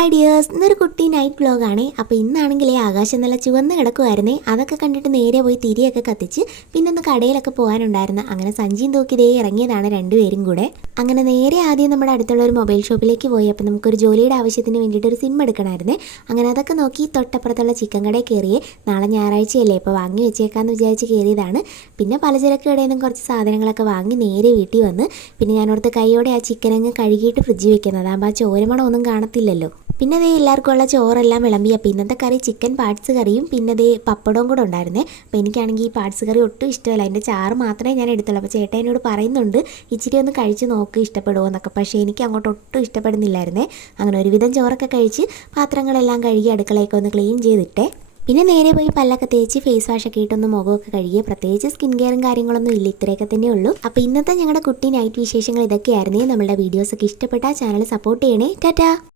Hi dears, ഇന്നൊരു കുട്ടി night വ്ലോഗാണേ. അപ്പോൾ ഇന്നാണെങ്കിലേ ആകാശം നല്ല ചുവന്ന് കിടക്കുമായിരുന്നേ. അതൊക്കെ കണ്ടിട്ട് നേരെ പോയി തിരിയൊക്കെ കത്തിച്ച് പിന്നെ ഒന്ന് കടയിലൊക്കെ പോകാനുണ്ടായിരുന്നു. അങ്ങനെ സഞ്ചിയും തൂക്കി ഇതേ ഇറങ്ങിയതാണ് രണ്ടുപേരും കൂടെ. അങ്ങനെ നേരെ ആദ്യം നമ്മുടെ അടുത്തുള്ള ഒരു മൊബൈൽ ഷോപ്പിലേക്ക് പോയി. അപ്പോൾ നമുക്കൊരു ജോലിയുടെ ആവശ്യത്തിന് വേണ്ടിയിട്ട് ഒരു സിം എടുക്കണമായിരുന്നേ. അങ്ങനെ അതൊക്കെ നോക്കി തൊട്ടപ്പുറത്തുള്ള ചിക്കൻ കടയിൽ കയറിയേ. നാളെ ഞായറാഴ്ചയല്ലേ, അപ്പോൾ വാങ്ങി വെച്ചേക്കാമെന്ന് വിചാരിച്ച് കയറിയതാണ്. പിന്നെ പലചരക്ക് കടയിൽ നിന്നും കുറച്ച് സാധനങ്ങളൊക്കെ വാങ്ങി നേരെ വീട്ടിൽ വന്ന് പിന്നെ ഞാനോടത്ത് കൈയോടെ ആ ചിക്കൻ അങ്ങ് കഴുകിയിട്ട് ഫ്രിഡ്ജിൽ വെക്കുന്നതാകുമ്പോൾ ആ ചോരമണം ഒന്നും കാണത്തില്ലല്ലോ. പിന്നെ ദേ എല്ലാവർക്കും ഉള്ള ചോറെല്ലാം വിളമ്പി. അപ്പോൾ ഇന്നത്തെ കറി ചിക്കൻ പാർട്സ് കറിയും പിന്നെ ദേ പപ്പടവും കൂടെ ഉണ്ടായിരുന്നേ. അപ്പോൾ എനിക്കാണെങ്കിൽ ഈ പാർട്സ് കറി ഒട്ടും ഇഷ്ടമല്ല, അതിൻ്റെ ചാറ് മാത്രമേ ഞാൻ എടുത്തുള്ളൂ. അപ്പോൾ ചേട്ടൻ എന്നോട് പറയുന്നുണ്ട് ഇച്ചിരി ഒന്ന് കഴിച്ച് നോക്ക് ഇഷ്ടപ്പെടുമോ എന്നൊക്കെ. പക്ഷേ എനിക്ക് അങ്ങോട്ട് ഒട്ടും ഇഷ്ടപ്പെടുന്നില്ലായിരുന്നേ. അങ്ങനെ ഒരുവിധം ചോറൊക്കെ കഴിച്ച് പാത്രങ്ങളെല്ലാം കഴുകി അടുക്കളയൊക്കെ ഒന്ന് ക്ലീൻ ചെയ്തിട്ടേ പിന്നെ നേരെ പോയി പല്ലൊക്കെ തേച്ച് ഫേസ് വാഷൊക്കെ ഇട്ടൊന്ന് മുഖമൊക്കെ കഴുകി. പ്രത്യേകിച്ച് സ്കിൻ കെയറും കാര്യങ്ങളൊന്നും ഇല്ല, ഇത്രയൊക്കെ തന്നെ ഉള്ളൂ. അപ്പോൾ ഇന്നത്തെ ഞങ്ങളുടെ കുട്ടി നൈറ്റ് വിശേഷങ്ങൾ ഇതൊക്കെയായിരുന്നേ. നമ്മുടെ വീഡിയോസൊക്കെ ഇഷ്ടപ്പെട്ടാൽ ചാനൽ സപ്പോർട്ട് ചെയ്യണേ. ടാറ്റാ.